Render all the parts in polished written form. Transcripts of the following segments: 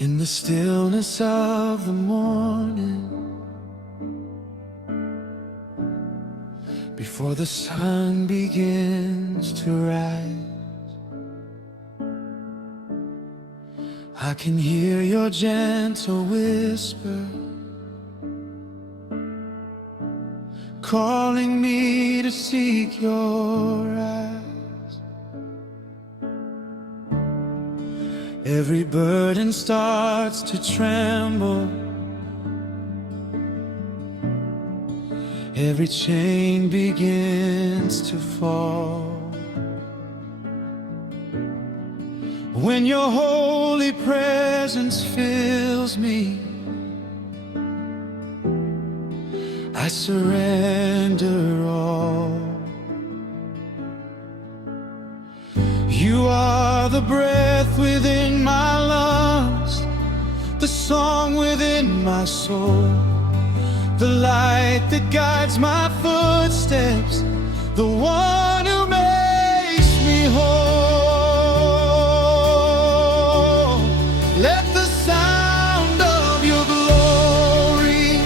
In the stillness of the morning, before the sun begins to rise, I can hear your gentle whisper calling me to seek your eyes. Every burden starts to tremble, every chain begins to fall. When your holy presence fills me, I surrender all. You are the breath within my lungs, the song within my soul, the light that guides my footsteps, the one who makes me whole. Let the sound of your glory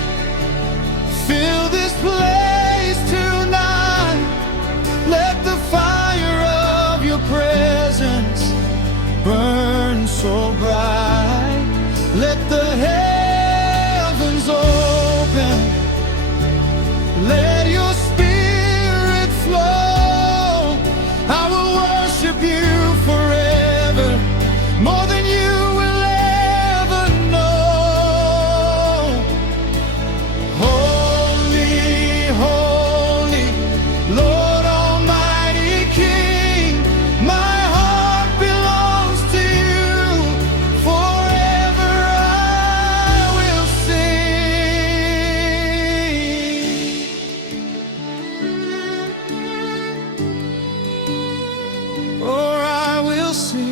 fill this place tonight. Let the fire of your presence burn so bright. Let the heavens open, let your spirit flow. I will worship you forever, more than you will ever know. Holy, holy, Lord Almighty King, my heart belongs to you. Forever I will sing, or I will sing.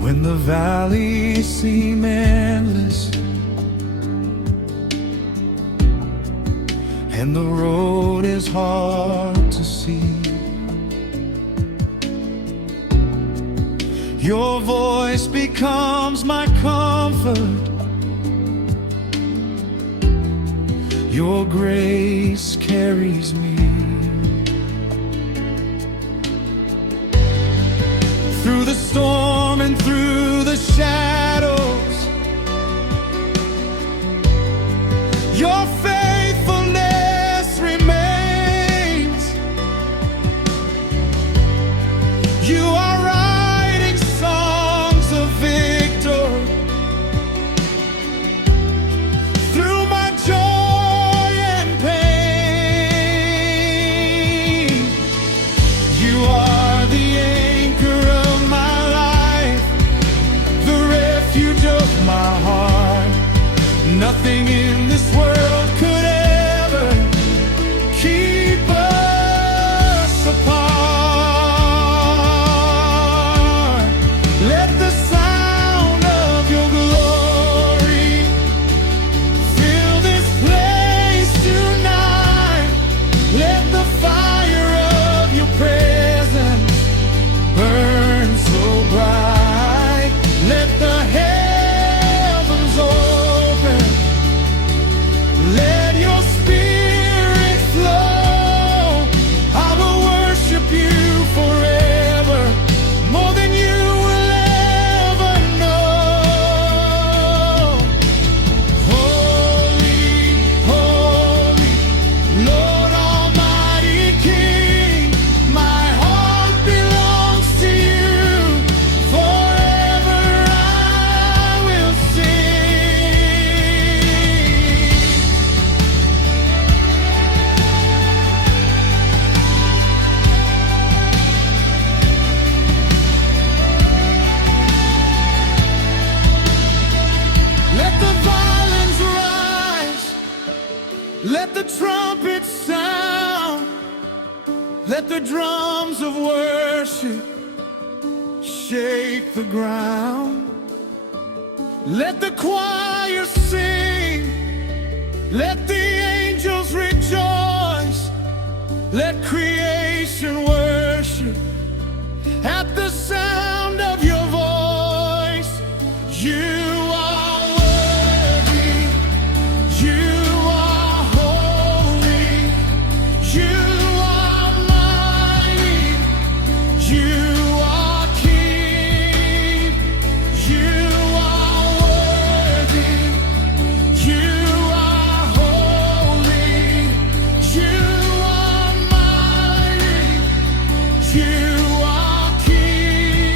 When the valleys seem endless and the road is hard to see, your voice becomes my comfort. Your grace carries me through the storm and through the shadows. Your faithfulness remains. You are writing songs of victory through my joy and pain. You are the anchor of my life, the refuge of my heart. Nothing in this world could ever keep us apart. Let the sound of your glory fill this place tonight. Let the fire of your presence burn so bright. Let the heavens open, let your spirit flow. I will worship you forever, more than you will ever know. Holy, holy, Lord Almighty King, my heart belongs to you. Forever I will sing. Let the violins rise, let the trumpets sound, let the drums of worship shake the ground. Let the choir sing, let the angels rejoice, Let creation worship at the sound of your voice. You are worthy, you are holy, you are mighty, you are King, you are worthy, you are holy, you are mighty, you are King.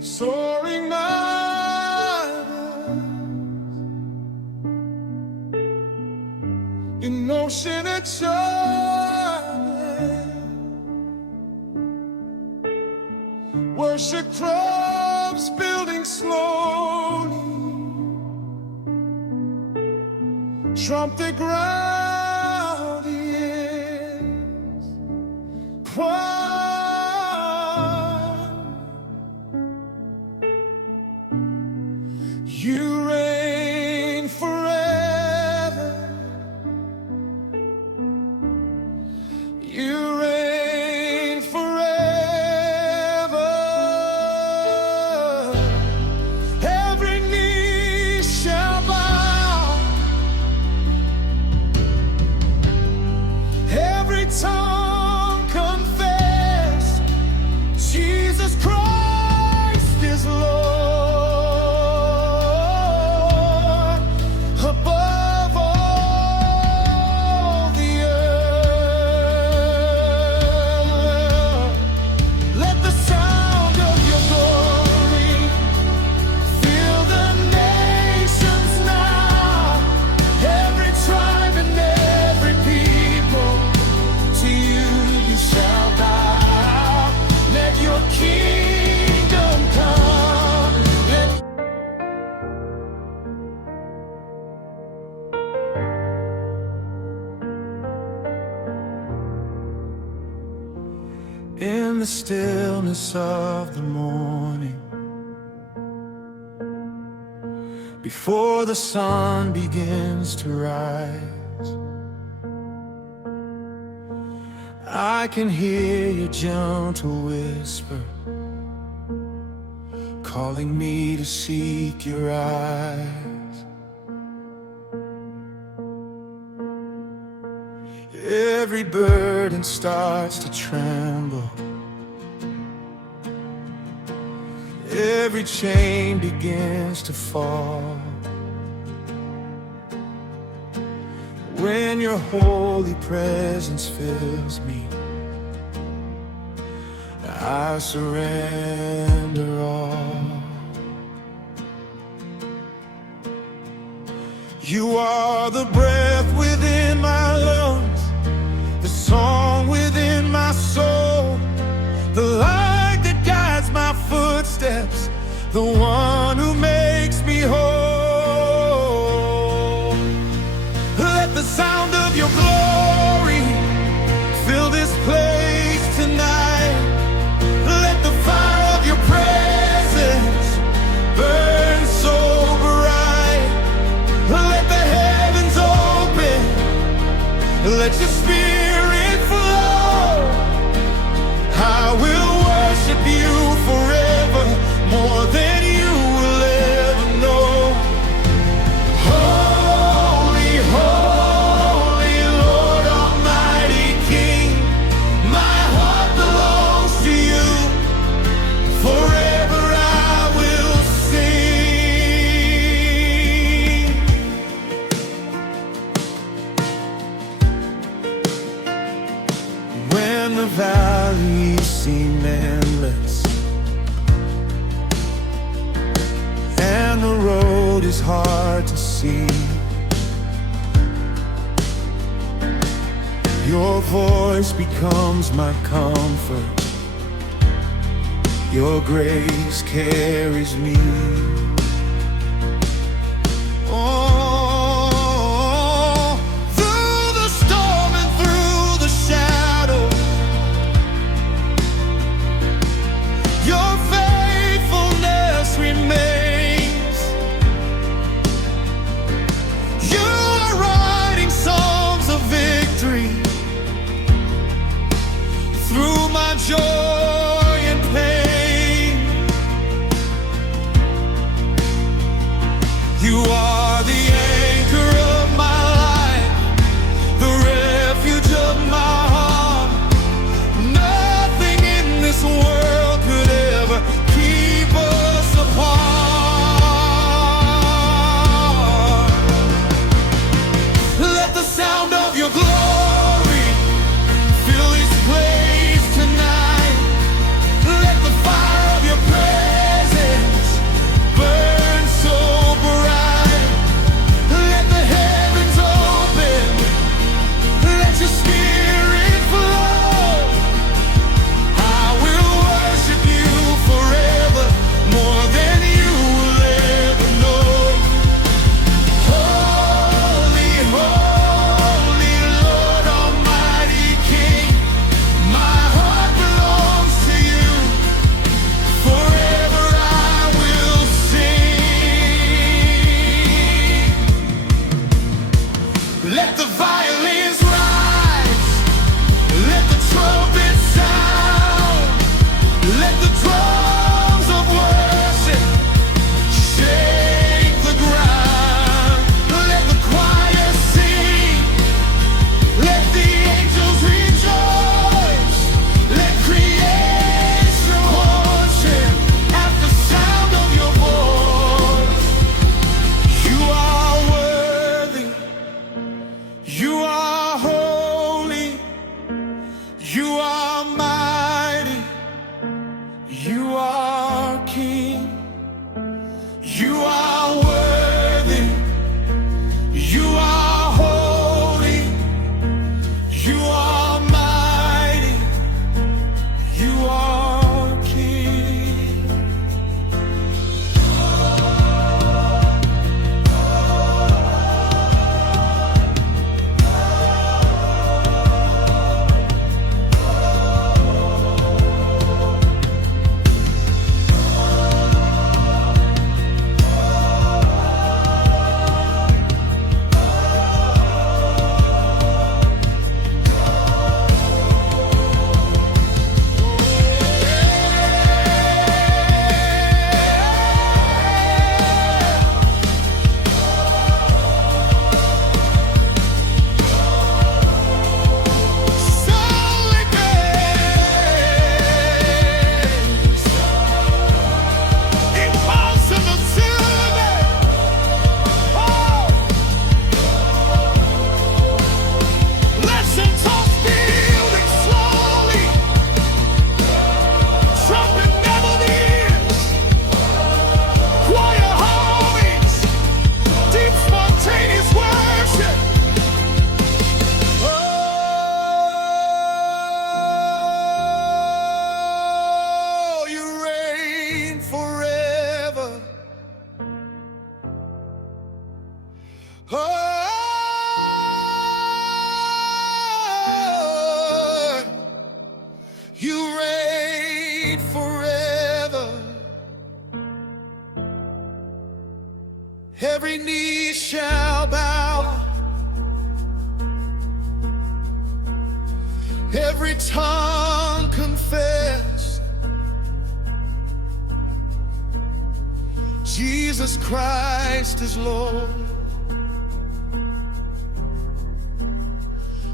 Soaring night in ocean and shining, worship clubs building slowly, trumpet ground the ends. You reign forever. You reign forever. Every knee shall bow. Every tongue confess Jesus Christ is Lord. Above all the earth, let the sound of your glory fill the nations now. Every tribe and every people, to you shall bow. Let your kingdom come. Let in the stillness of the morning, before the sun begins to rise, I can hear your gentle whisper calling me to seek your eyes. Every burden starts to tremble, every chain begins to fall, when your holy presence fills me. I surrender all. You are the breath within my lungs, the song within my soul, the light that guides my footsteps, the one who makes me whole. Let the sound of your glory fill this place tonight. Let the fire of your presence burn so bright. Let the heavens open, let your spirit flow. I will worship you forever, more than you will ever know. Holy, holy Lord Almighty King, my heart belongs to you. Forever I will sing. When the valleys seem endless and the road is hard to see, Your voice becomes my comfort. Your grace carries me. Oh, through the storm and through the shadow, your faithfulness remains. You are writing songs of victory through my joy and pain. You are the anchor of my life, the refuge of my heart. Nothing in this world could ever keep us apart. Let the sound of your glory fill this place tonight. Let the fire of your presence burn so bright. Let the heavens open. Let your spirit flow. I will worship you forever, more than you will ever know. Holy, holy Lord Almighty King, my heart belongs to you. Forever I will sing. Let the violins rise, let the trumpets sound, let the drums of worship shake the ground. Let the choir sing, let the angels rejoice, let creation worship at the sound of your voice. You are worthy, you are holy, you are mighty, you are King. You are worthy, you are holy, you are mighty, you are King. You reign forever. Every knee shall bow, every tongue confess Jesus Christ is Lord.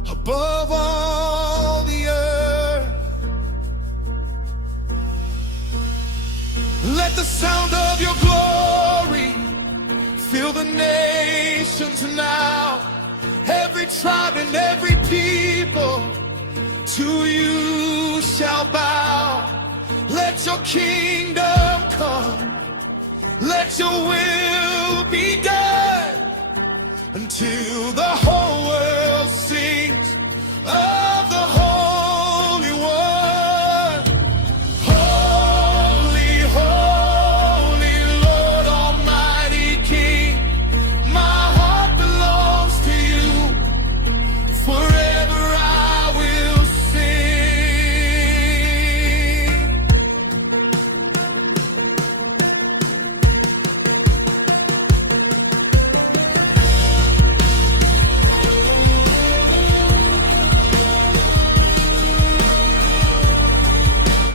Above all the earth, let the sound of your glory fill the nations now. Every tribe and every people to you shall bow. Let your kingdom come, let your will be done until the